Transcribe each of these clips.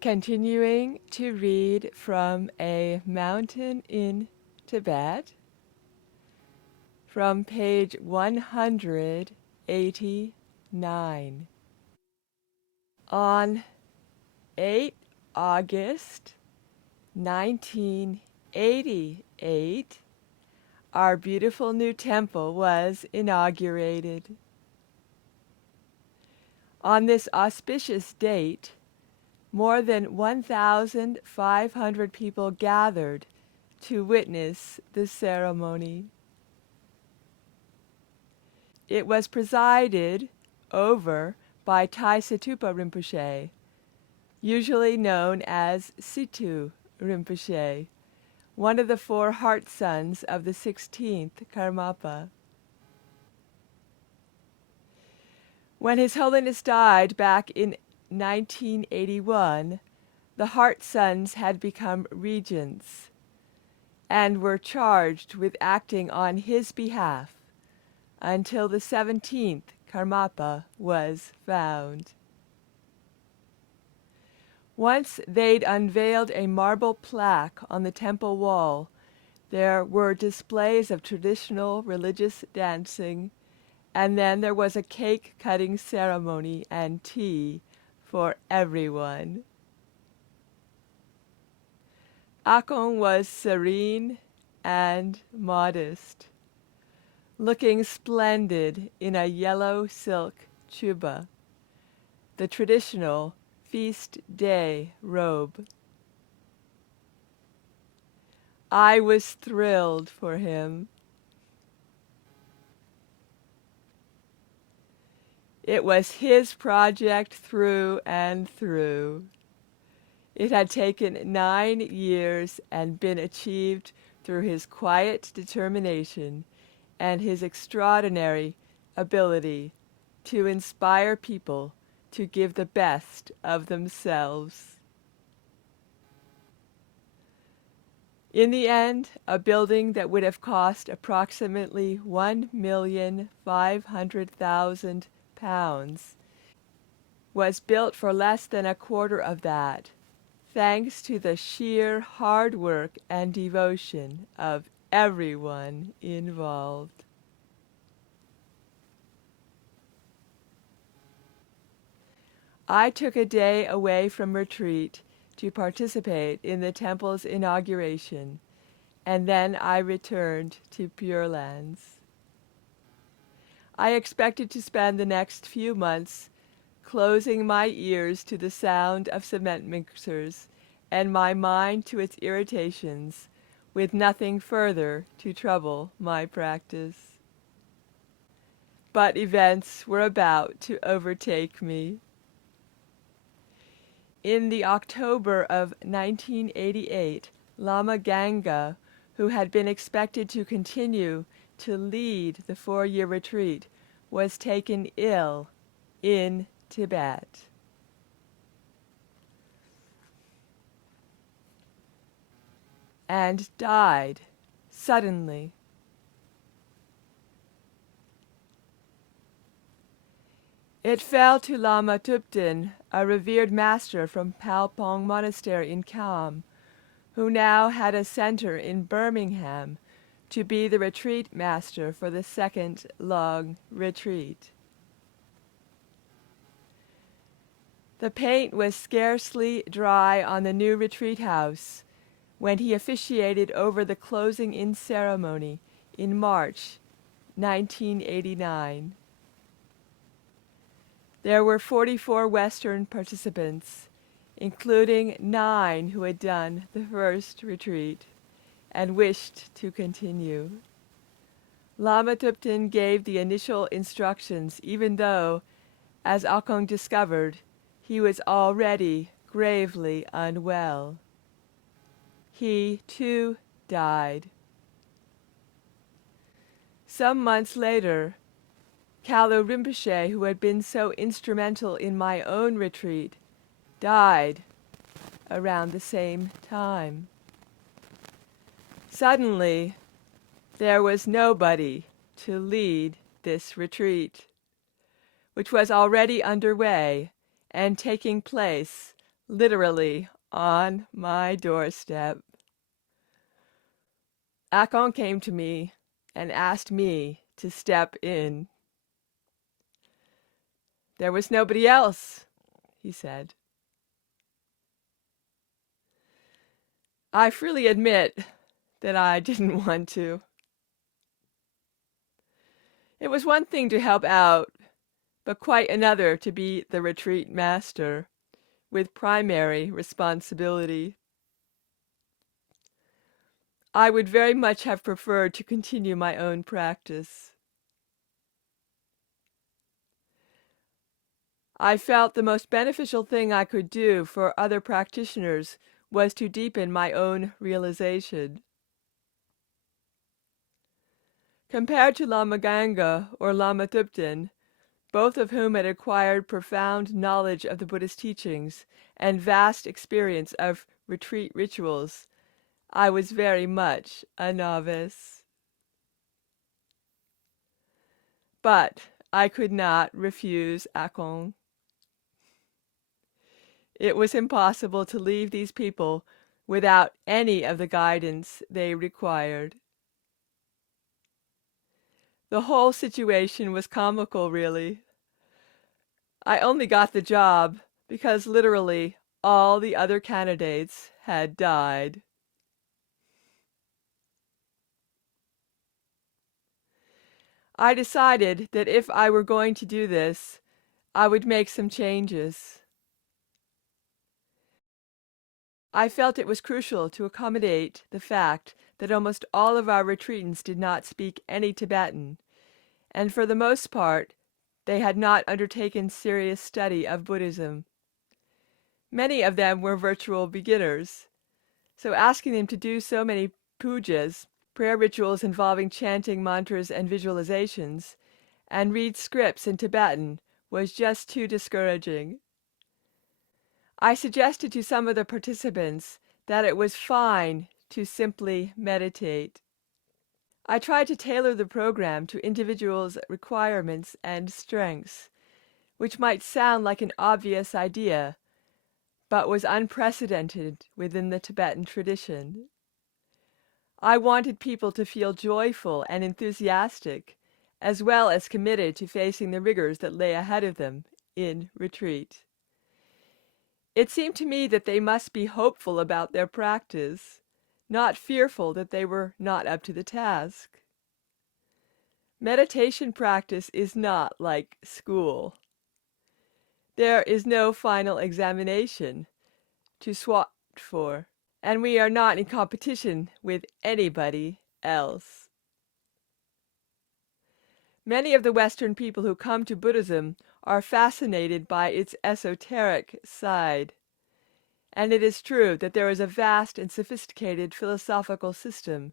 Continuing to read from A Mountain in Tibet, from page 189. On 8 August 1988, our beautiful new temple was inaugurated. On this auspicious date, more than 1,500 people gathered to witness the ceremony. It was presided over by Tai Situpa Rinpoche, usually known as Situ Rinpoche, one of the four heart sons of the 16th Karmapa. When His Holiness died back in 1981, the heart sons had become regents and were charged with acting on his behalf until the 17th Karmapa was found. Once they'd unveiled a marble plaque on the temple wall, there were displays of traditional religious dancing, and then there was a cake-cutting ceremony and tea for everyone. Akon was serene and modest, looking splendid in a yellow silk chuba, the traditional feast day robe. I was thrilled for him. It was his project through and through. It had taken 9 years and been achieved through his quiet determination and his extraordinary ability to inspire people to give the best of themselves. In the end, a building that would have cost approximately £1,500,000 was built for less than a quarter of that, thanks to the sheer hard work and devotion of everyone involved. I took a day away from retreat to participate in the temple's inauguration, and then I returned to Pure Lands. I expected to spend the next few months closing my ears to the sound of cement mixers and my mind to its irritations, with nothing further to trouble my practice. But events were about to overtake me. In the October of 1988, Lama Ganga, who had been expected to continue to lead the 4-year retreat, was taken ill in Tibet. And died suddenly. It fell to Lama Tupten, a revered master from Palpong Monastery in Kham, who now had a center in Birmingham, to be the retreat master for the second long retreat. The paint was scarcely dry on the new retreat house when he officiated over the closing-in ceremony in March 1989. There were 44 Western participants, including 9 who had done the first retreat and wished to continue. Lama Tupten gave the initial instructions, even though, as Akong discovered, he was already gravely unwell. He, too, died. Some months later, Kalu Rinpoche, who had been so instrumental in my own retreat, died around the same time. Suddenly, there was nobody to lead this retreat, which was already underway and taking place literally on my doorstep. Akon came to me and asked me to step in. There was nobody else, he said. I freely admit that I didn't want to. It was one thing to help out, but quite another to be the retreat master, with primary responsibility. I would very much have preferred to continue my own practice. I felt the most beneficial thing I could do for other practitioners was to deepen my own realization. Compared to Lama Ganga or Lama Thubten, both of whom had acquired profound knowledge of the Buddhist teachings and vast experience of retreat rituals, I was very much a novice. But I could not refuse Akon. It was impossible to leave these people without any of the guidance they required. The whole situation was comical, really. I only got the job because literally all the other candidates had died. I decided that if I were going to do this, I would make some changes. I felt it was crucial to accommodate the fact that almost all of our retreatants did not speak any Tibetan, and for the most part, they had not undertaken serious study of Buddhism. Many of them were virtual beginners, so asking them to do so many pujas, prayer rituals involving chanting mantras and visualizations, and read scripts in Tibetan was just too discouraging. I suggested to some of the participants that it was fine to simply meditate. I tried to tailor the program to individuals' requirements and strengths, which might sound like an obvious idea, but was unprecedented within the Tibetan tradition. I wanted people to feel joyful and enthusiastic, as well as committed to facing the rigors that lay ahead of them in retreat. It seemed to me that they must be hopeful about their practice, not fearful that they were not up to the task. Meditation practice is not like school. There is no final examination to swat for, and we are not in competition with anybody else. Many of the Western people who come to Buddhism are fascinated by its esoteric side. And it is true that there is a vast and sophisticated philosophical system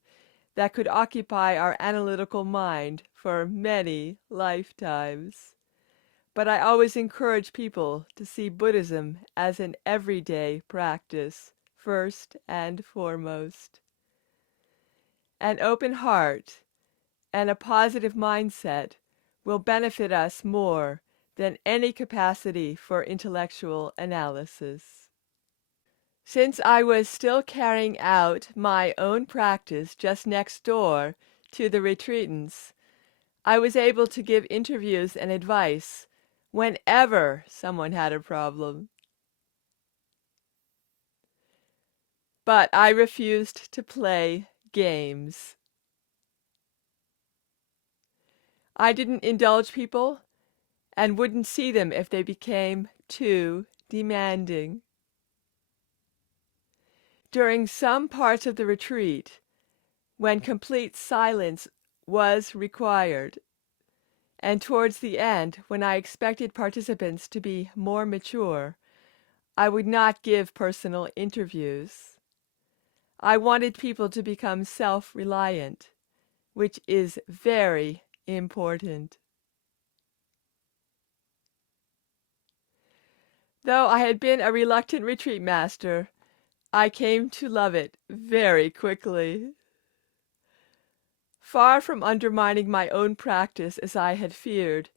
that could occupy our analytical mind for many lifetimes. But I always encourage people to see Buddhism as an everyday practice, first and foremost. An open heart and a positive mindset will benefit us more than any capacity for intellectual analysis. Since I was still carrying out my own practice just next door to the retreatants, I was able to give interviews and advice whenever someone had a problem. But I refused to play games. I didn't indulge people and wouldn't see them if they became too demanding. During some parts of the retreat, when complete silence was required, and towards the end, when I expected participants to be more mature, I would not give personal interviews. I wanted people to become self-reliant, which is very important. Though I had been a reluctant retreat master, I came to love it very quickly. Far from undermining my own practice as I had feared,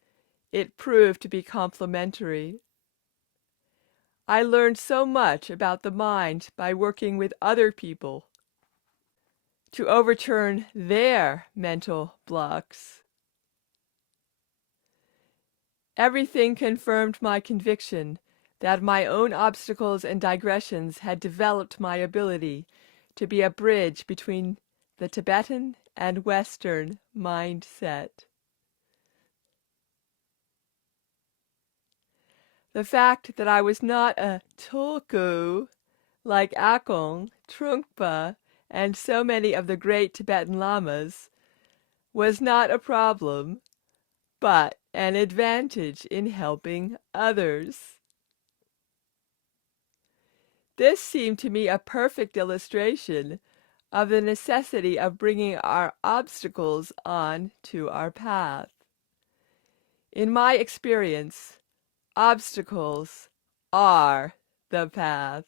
it proved to be complementary. I learned so much about the mind by working with other people to overturn their mental blocks. Everything confirmed my conviction that my own obstacles and digressions had developed my ability to be a bridge between the Tibetan and Western mindset. The fact that I was not a tulku like Akong, Trungpa, and so many of the great Tibetan Lamas was not a problem, but an advantage in helping others. This seemed to me a perfect illustration of the necessity of bringing our obstacles on to our path. In my experience, obstacles are the path.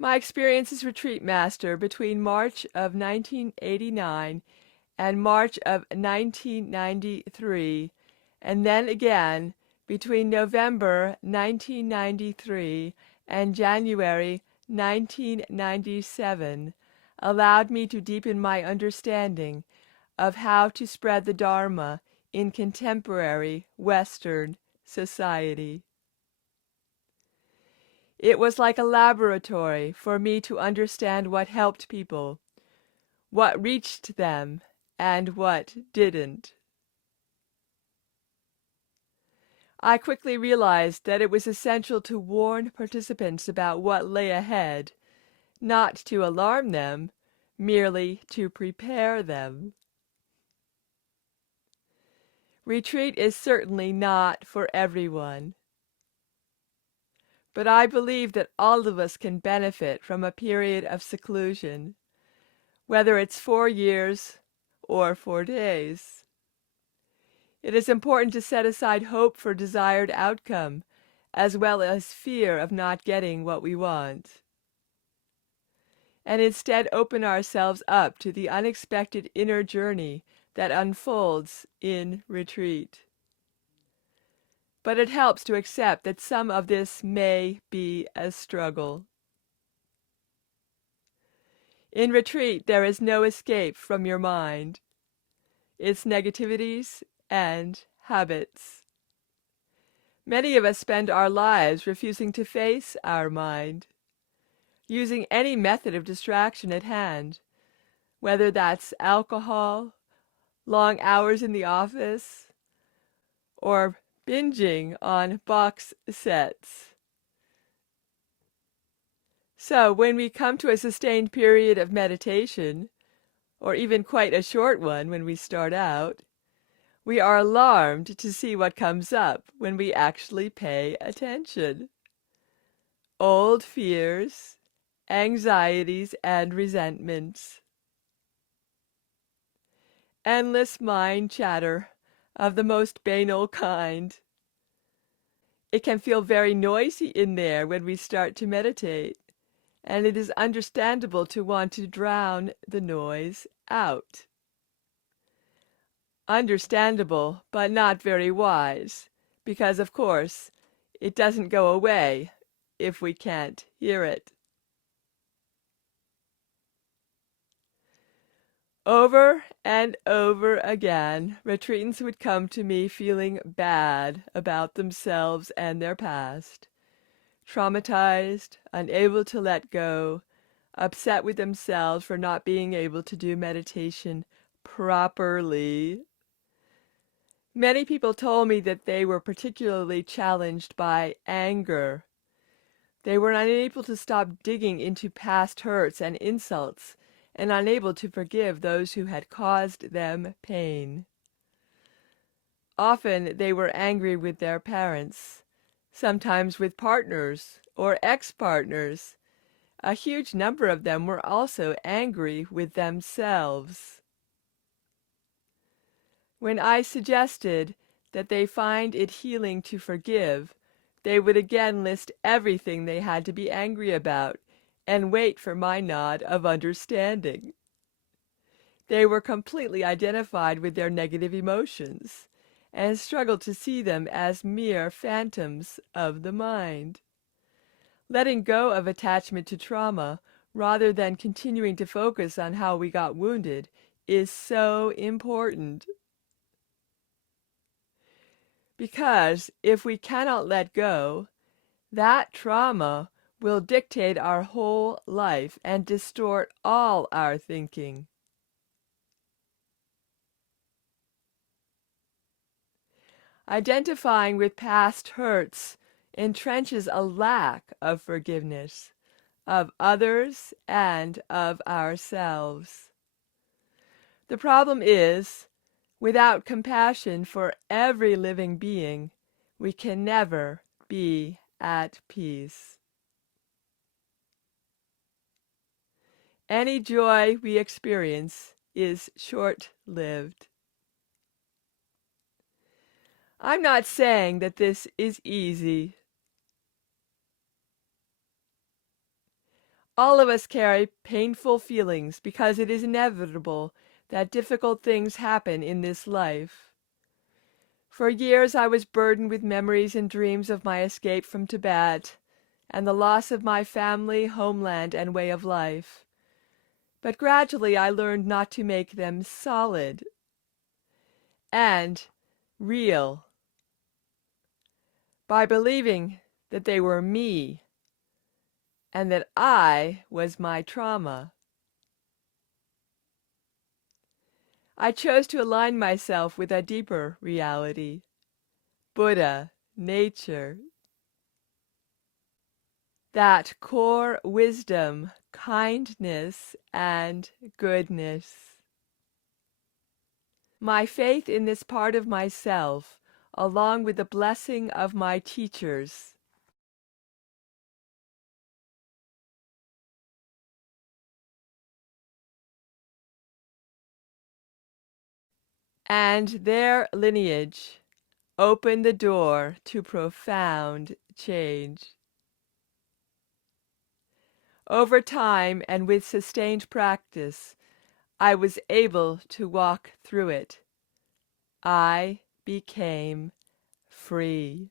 My experience as retreat master between March of 1989 and March of 1993, and then again between November 1993 and January 1997, allowed me to deepen my understanding of how to spread the Dharma in contemporary Western society. It was like a laboratory for me to understand what helped people, what reached them, and what didn't. I quickly realized that it was essential to warn participants about what lay ahead, not to alarm them, merely to prepare them. Retreat is certainly not for everyone, but I believe that all of us can benefit from a period of seclusion, whether it's 4 years or 4 days. It is important to set aside hope for desired outcome, as well as fear of not getting what we want, and instead open ourselves up to the unexpected inner journey that unfolds in retreat. But it helps to accept that some of this may be a struggle. In retreat, there is no escape from your mind, its negativities and habits. Many of us spend our lives refusing to face our mind, using any method of distraction at hand, whether that's alcohol, long hours in the office, or binging on box sets. So when we come to a sustained period of meditation, or even quite a short one when we start out, we are alarmed to see what comes up when we actually pay attention. Old fears, anxieties, and resentments. Endless mind chatter of the most banal kind. It can feel very noisy in there when we start to meditate, and it is understandable to want to drown the noise out. Understandable, but not very wise, because, of course, it doesn't go away if we can't hear it. Over and over again, retreatants would come to me feeling bad about themselves and their past, traumatized, unable to let go, upset with themselves for not being able to do meditation properly. Many people told me that they were particularly challenged by anger. They were unable to stop digging into past hurts and insults, and unable to forgive those who had caused them pain. Often they were angry with their parents, sometimes with partners or ex-partners. A huge number of them were also angry with themselves. When I suggested that they find it healing to forgive, they would again list everything they had to be angry about and wait for my nod of understanding. They were completely identified with their negative emotions, and struggle to see them as mere phantoms of the mind. Letting go of attachment to trauma, rather than continuing to focus on how we got wounded, is so important. Because if we cannot let go, that trauma will dictate our whole life and distort all our thinking. Identifying with past hurts entrenches a lack of forgiveness of others and of ourselves. The problem is, without compassion for every living being, we can never be at peace. Any joy we experience is short-lived. I'm not saying that this is easy. All of us carry painful feelings because it is inevitable that difficult things happen in this life. For years I was burdened with memories and dreams of my escape from Tibet and the loss of my family, homeland, and way of life. But gradually I learned not to make them solid and real by believing that they were me and that I was my trauma. I chose to align myself with a deeper reality, Buddha, nature, that core wisdom, kindness, and goodness. My faith in this part of myself, along with the blessing of my teachers, and their lineage, opened the door to profound change. Over time and with sustained practice, I was able to walk through it. I became free.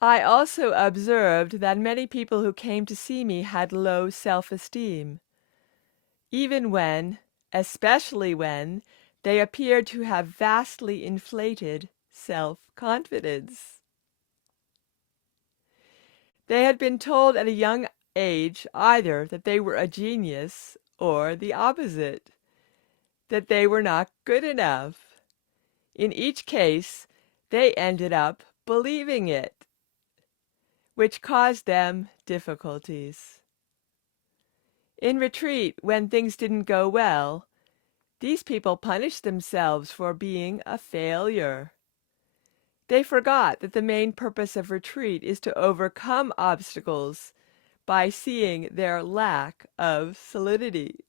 I also observed that many people who came to see me had low self-esteem, even when, especially when, they appeared to have vastly inflated self-confidence. They had been told at a young age either that they were a genius or the opposite, that they were not good enough. In each case, they ended up believing it, which caused them difficulties. In retreat, when things didn't go well, these people punished themselves for being a failure. They forgot that the main purpose of retreat is to overcome obstacles by seeing their lack of solidity.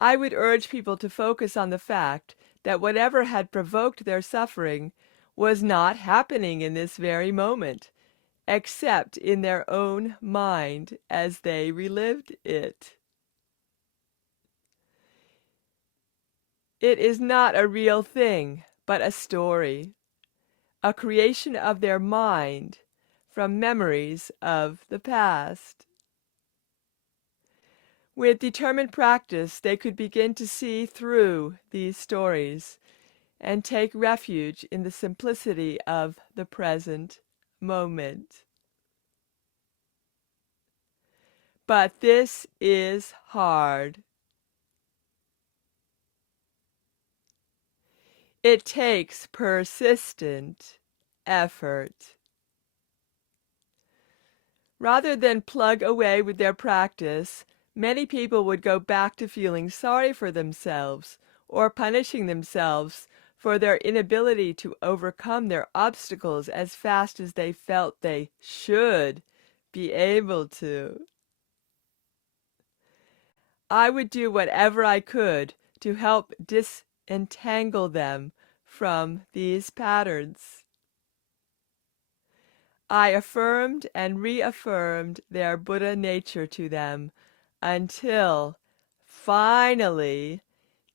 I would urge people to focus on the fact that whatever had provoked their suffering was not happening in this very moment, except in their own mind as they relived it. It is not a real thing, but a story, a creation of their mind from memories of the past. With determined practice, they could begin to see through these stories and take refuge in the simplicity of the present moment. But this is hard. It takes persistent effort. Rather than plug away with their practice, many people would go back to feeling sorry for themselves or punishing themselves for their inability to overcome their obstacles as fast as they felt they should be able to. I would do whatever I could to help disentangle them from these patterns. I affirmed and reaffirmed their Buddha nature to them until finally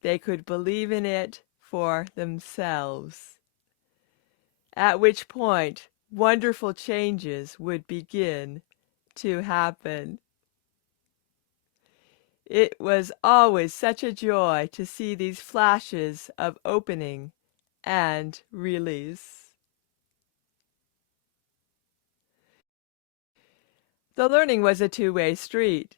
they could believe in it for themselves, at which point wonderful changes would begin to happen. It was always such a joy to see these flashes of opening and release. The learning was a two-way street.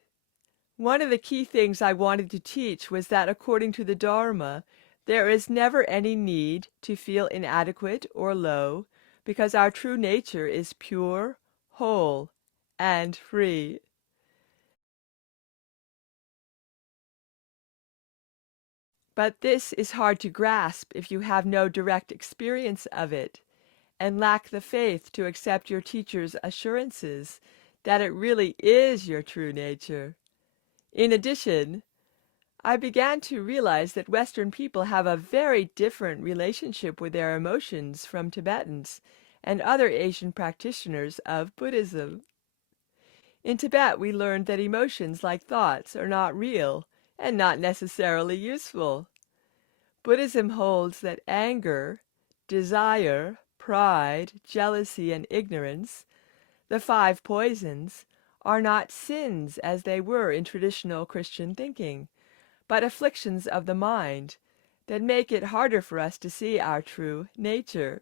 One of the key things I wanted to teach was that according to the Dharma, there is never any need to feel inadequate or low, because our true nature is pure, whole, and free. But this is hard to grasp if you have no direct experience of it and lack the faith to accept your teacher's assurances that it really is your true nature. In addition, I began to realize that Western people have a very different relationship with their emotions from Tibetans and other Asian practitioners of Buddhism. In Tibet, we learned that emotions like thoughts are not real and not necessarily useful. Buddhism holds that anger, desire, pride, jealousy, and ignorance, the five poisons, are not sins as they were in traditional Christian thinking, but afflictions of the mind that make it harder for us to see our true nature.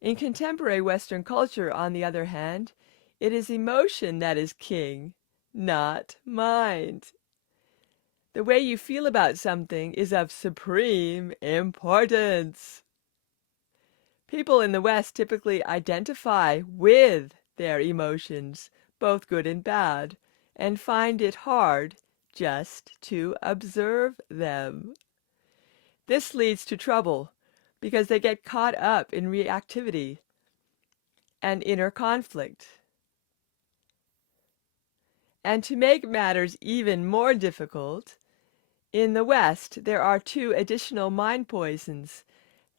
In contemporary Western culture, on the other hand, it is emotion that is king, not mind. The way you feel about something is of supreme importance. People in the West typically identify with their emotions, both good and bad, and find it hard just to observe them. This leads to trouble because they get caught up in reactivity and inner conflict. And to make matters even more difficult, in the West there are two additional mind poisons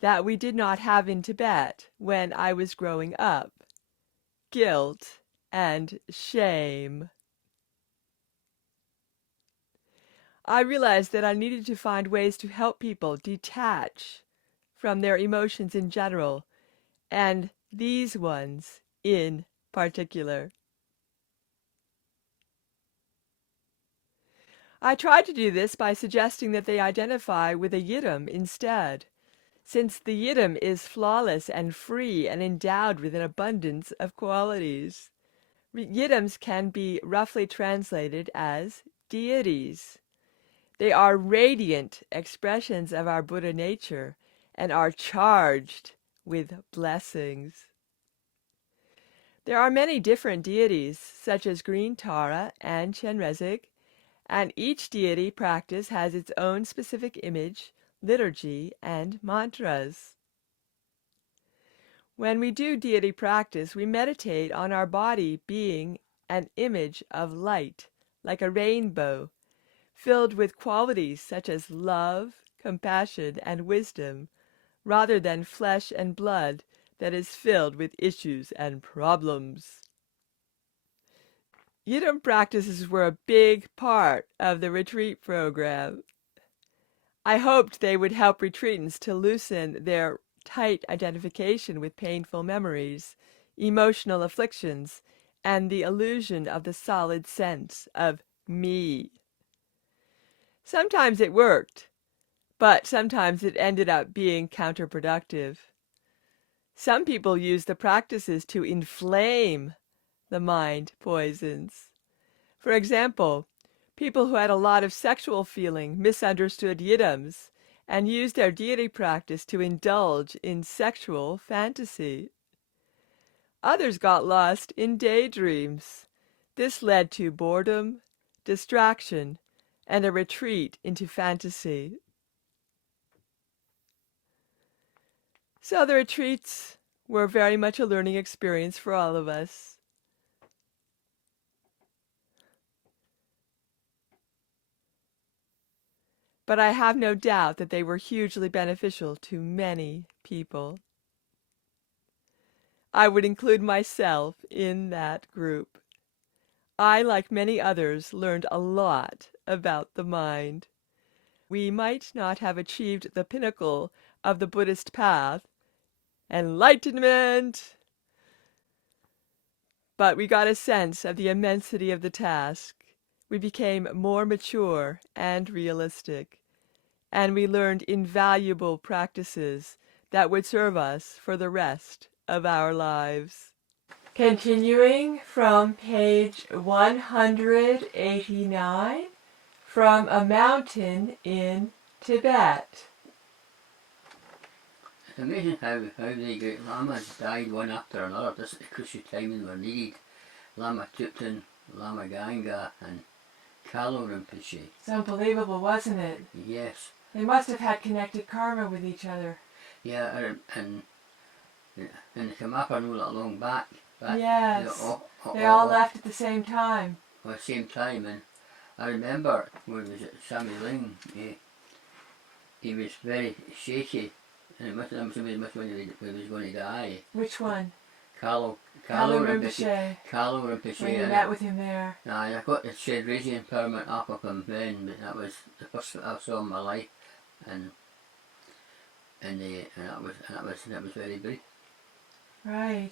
that we did not have in Tibet when I was growing up: guilt and shame. I realized that I needed to find ways to help people detach from their emotions in general, and these ones in particular. I tried to do this by suggesting that they identify with a yidam instead, since the yidam is flawless and free and endowed with an abundance of qualities. Yidams can be roughly translated as deities. They are radiant expressions of our Buddha nature and are charged with blessings. There are many different deities, such as Green Tara and Chenrezig, and each deity practice has its own specific image, liturgy, and mantras. When we do deity practice, we meditate on our body being an image of light, like a rainbow, filled with qualities such as love, compassion, and wisdom, rather than flesh and blood that is filled with issues and problems. Yidam practices were a big part of the retreat program. I hoped they would help retreatants to loosen their tight identification with painful memories, emotional afflictions, and the illusion of the solid sense of me. Sometimes it worked, but sometimes it ended up being counterproductive. Some people use the practices to inflame the mind poisons. For example, people who had a lot of sexual feeling misunderstood yidams and used their deity practice to indulge in sexual fantasy. Others got lost in daydreams. This led to boredom, distraction, and a retreat into fantasy. So the retreats were very much a learning experience for all of us. But I have no doubt that they were hugely beneficial to many people. I would include myself in that group. I, like many others, learned a lot about the mind. We might not have achieved the pinnacle of the Buddhist path, enlightenment, but we got a sense of the immensity of the task. We became more mature and realistic, and we learned invaluable practices that would serve us for the rest of our lives. Continuing from page 189, from a mountain in Tibet. It's amazing how the great lamas died one after another, just at the crucial timing were needed. Lama Tupten, Lama Ganga and Kalo Rinpoche. It's unbelievable, wasn't it? Yes. They must have had connected karma with each other. Yeah, and they came up a not long back. Yes. They all left at the same time. At the same time, and I remember when we was at Sammy Ling, he was very shaky, and it must have been when he was going to die. Which one? Kalo Rinpoche. Kalo Rinpoche. When you met with him there. I got the shed raising permit up of him then, but that was the first that I saw in my life, and that was very big. Right.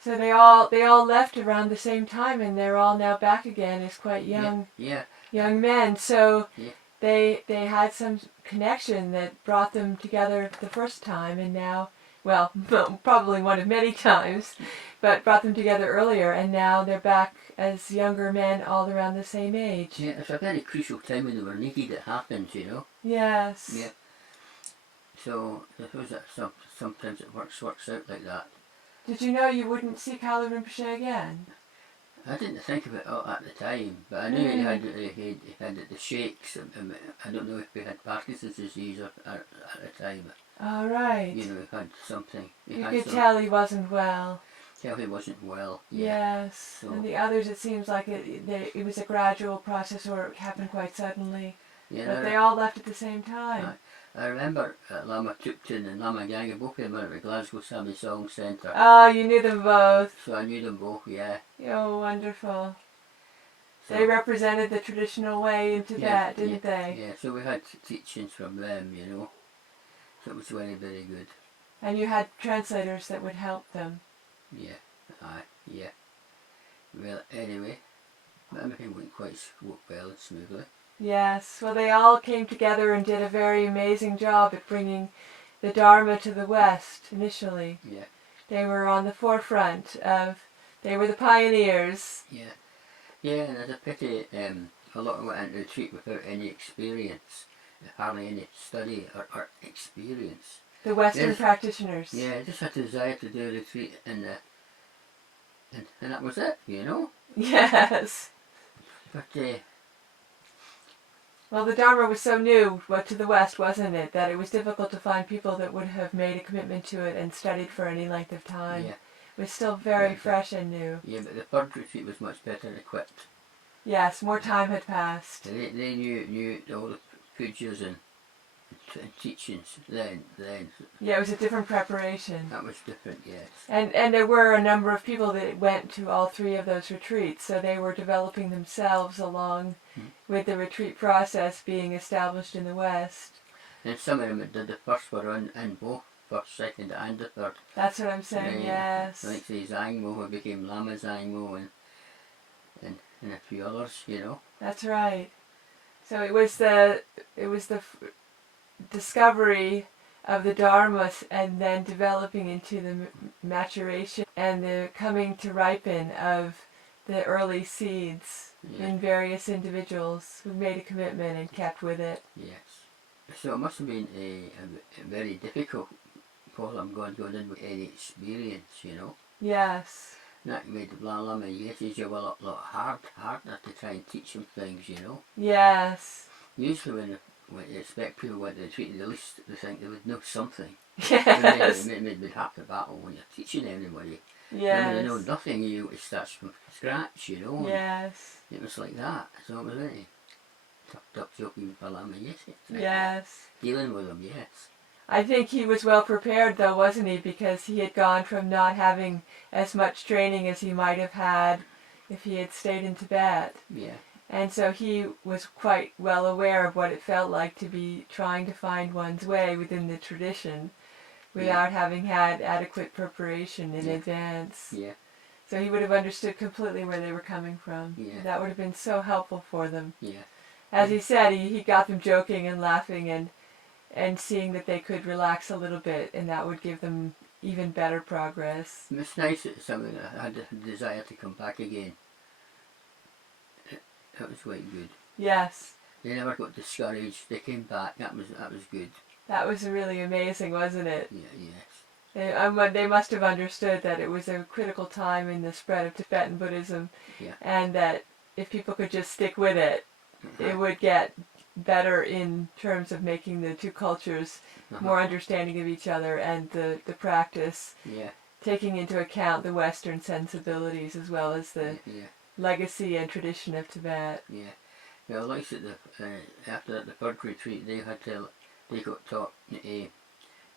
So they all left around the same time, and they're all now back again as quite young young men. So they had some connection that brought them together the first time, and now, well, probably one of many times, but brought them together earlier, and now they're back as younger men all around the same age. Yeah, it's a very crucial time when they were needed. It happens, you know. Yes. Yeah. So I suppose that sometimes it works out like that. Did you know you wouldn't see Kalo Rinpoche again? I didn't think of it at the time, but I knew he had the shakes. I don't know if he had Parkinson's disease at the time. All right. You know, he had something. You could tell he wasn't well. Tell he wasn't well. Yeah. Yes. So, and the others, it seems like it was a gradual process, or it happened quite suddenly. yeah, but they all left at the same time. I remember Lama Tupten and Lama Ganga, both of them were at the Glasgow Sami Song Centre. Oh, you knew them both. So I knew them both, yeah. Oh, wonderful. So, they represented the traditional way in Tibet, didn't they? Yeah, so we had teachings from them, you know. So it was very, very good. And you had translators that would help them. Yeah, yeah. Well, anyway, everything went quite well and smoothly. Yes, well, they all came together and did a very amazing job at bringing the Dharma to the West initially. Yeah. They were on the forefront they were the pioneers. Yeah. Yeah, and it's a pity a lot went into retreat without any experience, hardly any study or experience. The Western practitioners. Yeah, just had the desire to do a retreat and that was it, you know? Yes. But well, the Dharma was so new to the West, wasn't it, that it was difficult to find people that would have made a commitment to it and studied for any length of time. Yeah. It was still very fresh and new. Yeah, but the third retreat was much better equipped. Yes, more time had passed. They knew all the pujas and teachings then. Yeah, it was a different preparation. That was different, yes. And there were a number of people that went to all three of those retreats, so they were developing themselves along with the retreat process being established in the West. And some of them that did the first were in both, first, second and the third. That's what I'm saying, yes. Like say Zangmo, who became Lama Zangmo and a few others, you know. That's right. So it was the discovery of the Dharma and then developing into the maturation and the coming to ripen of the early seeds in various individuals who made a commitment and kept with it. Yes. So it must have been a very difficult problem going in with any experience, you know. Yes. That made the Lama Yeshe a lot harder to try and teach them things, you know. Yes. Usually when you expect people to treat the least, they think they would know something. Yes. It made me half the battle when you're teaching anybody. Yes. When they know nothing, you start from scratch, you know. Yes. It was like that. So it was very tough job even for Lama Yeshe. Yes. Dealing with them, yes. I think he was well prepared though, wasn't he? Because he had gone from not having as much training as he might have had if he had stayed in Tibet. Yeah. And so he was quite well aware of what it felt like to be trying to find one's way within the tradition without having had adequate preparation in advance. Yeah. So he would have understood completely where they were coming from. Yeah. That would have been so helpful for them. Yeah. As he said, he got them joking and laughing and seeing that they could relax a little bit, and that would give them even better progress. It's nice that something I had a desire to come back again. That was quite good. Yes. They never got discouraged. They came back. That was good. That was really amazing, wasn't it? Yeah. Yes. They must have understood that it was a critical time in the spread of Tibetan Buddhism, and that if people could just stick with it, it would get better in terms of making the two cultures more understanding of each other, and the practice taking into account the Western sensibilities as well as the legacy and tradition of Tibet. Yeah. Well, like I said, after the third retreat, they got taught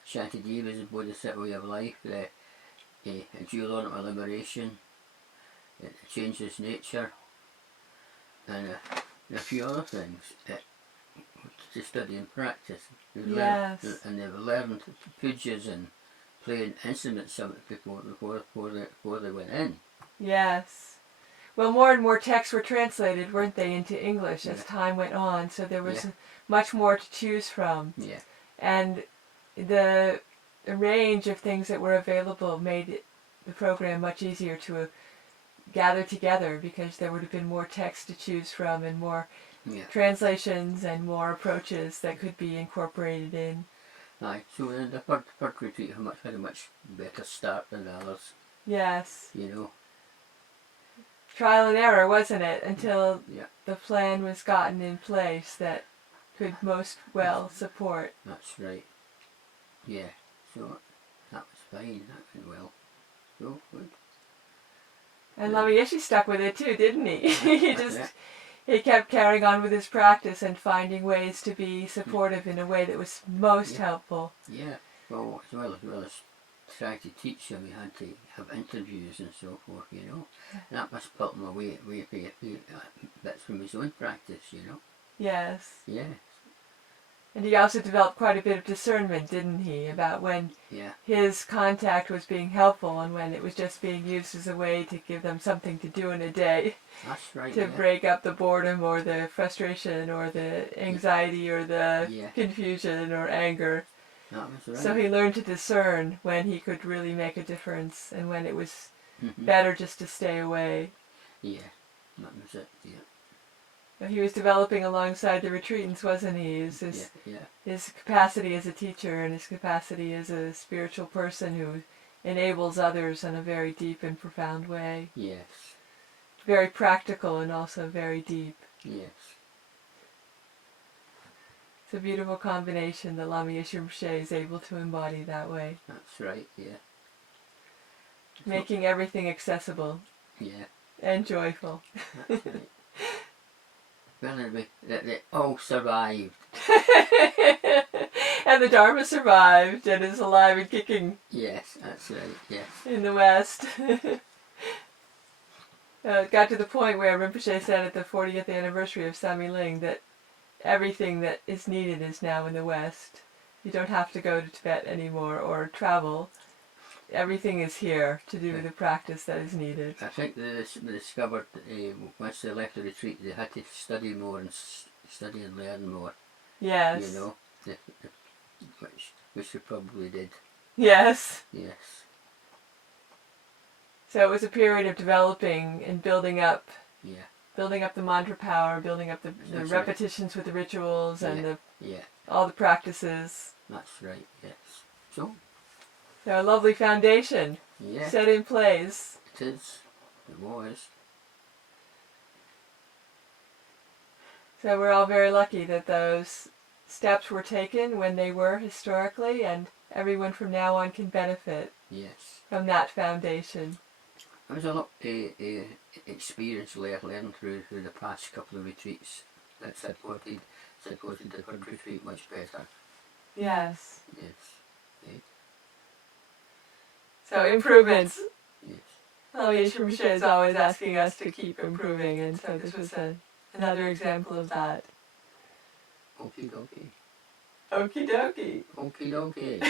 Shantideva's a Bodhisattva way of life, a dual ornament liberation, changeless nature, and a few other things to study and practice. And they've learned pujas and playing instruments before they went in. Yes. Well, more and more texts were translated, weren't they, into English as time went on, so there was much more to choose from. Yeah. And the range of things that were available made the program much easier to gather together, because there would have been more text to choose from and more translations and more approaches that could be incorporated in. Aye, so the third retreat had a much better start than the others. Yes. You know. Trial and error, wasn't it, until the plan was gotten in place that could most well support. That's right. Yeah, so that was fine, that went well. So good. And Lama Yeshe stuck with it too, didn't he? He kept carrying on with his practice and finding ways to be supportive in a way that was most helpful. Yeah, well as trying to teach him, he had to have interviews and so forth, you know. And that must put him away bits from his own practice, you know. Yes. Yeah. And he also developed quite a bit of discernment, didn't he, about when his contact was being helpful and when it was just being used as a way to give them something to do in a day. That's right. To break up the boredom or the frustration or the anxiety or the confusion or anger. That was right. So he learned to discern when he could really make a difference and when it was better just to stay away. Yeah, that was it, He was developing alongside the retreatants, wasn't he? His capacity as a teacher and his capacity as a spiritual person who enables others in a very deep and profound way. Yes. Very practical and also very deep. Yes. It's a beautiful combination that Lama Yeshe is able to embody that way. That's right, yeah. Making everything accessible. Yeah. And joyful. That's right. Well, anyway, they all survived. And the Dharma survived and is alive and kicking. Yes, that's right, yes. In the West. It got to the point where Rinpoche said at the 40th anniversary of Samiling that everything that is needed is now in the West. You don't have to go to Tibet anymore or travel. Everything is here to do the practice that is needed. I think they discovered once they left the retreat they had to study more and study and learn more. Yes. You know, which they probably did. Yes. Yes. So it was a period of developing and building up. Yeah. Building up the mantra power, building up the repetitions with the rituals and all the practices. That's right, yes. So a lovely foundation set in place. It is. It was. So we're all very lucky that those steps were taken when they were historically, and everyone from now on can benefit Yes. from that foundation. There was a lot of experience learned through the past couple of retreats that supported the third retreat much better. Yes. Yes. So improvements. Yes. Well, Yeshe Rinpoche is always asking us to keep improving, and so this was another example of that. Okie dokie. Okie dokie. Okie dokie.